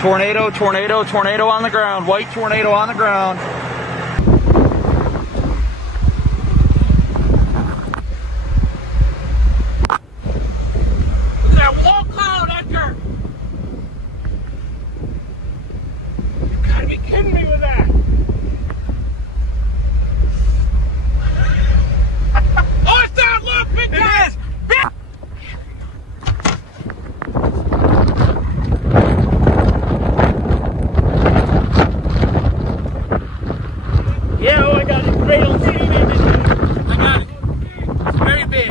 Tornado, tornado, tornado on the ground. White tornado on the ground. Look at that wall cloud, Edgar! You gotta be kidding me with that! Oh, it's down! Look, big guy! It is! Yeah, oh, I got it. Great on TV, man. I got it. It's very big.